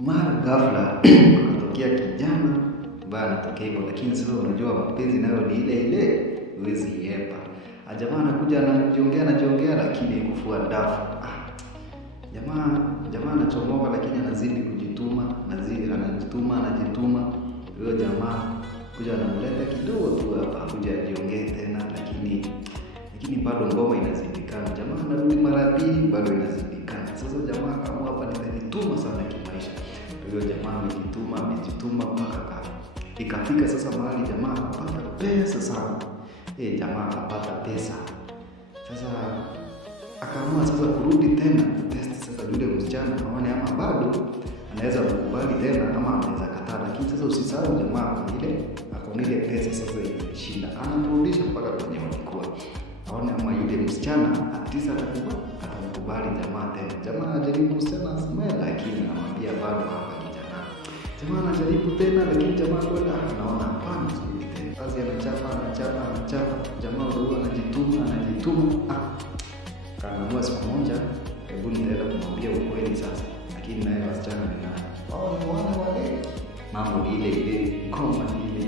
Mara ghafla kutokea kijana ambaye anatokea hivyo, lakini sasa unajua mapenzi nayo ni ile ile, huwezi iepa. Jamaa anakuja anajiongea lakini kufua dafu. Jamaa anachomoka lakini anazidi kujituma, anajituma. Huyo jamaa kuja anamleta kidogo tu hapa kuja ajiongee tena, lakini bado ngoma inazindikana. Jamaa anarudi mara pili, bado inazindikana. Sasa jamaa kama hapa nimejituma sana kimaisha. Huyo jamaa amejituma mpaka ikafika sasa mahali jamaa akapata pesa sana. Jamaa akapata pesa. Sasa akaamua sasa kurudi tena test sasa yule msichana aone ama bado anaweza kukubali tena ama anaweza kataa. Lakini sasa usisahau jamaa ako ile pesa sasa imeshinda. Anamrudisha mpaka kwenye walikuwa. Aone ama yule msichana atisa atakubali jamaa tena. Jamaa anajaribu msichana asimame, lakini anamwambia bado hapa kijana. Jamaa anajaribu tena, lakini jamaa kwenda anaona hapana, sio tena. Kazi anachapa. Jamaa huyo anajituma. Kaamua siku moja, hebu nitaenda kumwambia ukweli sasa. Lakini naye wasichana ni nani? Wao ni wale mambo ile ngoma ile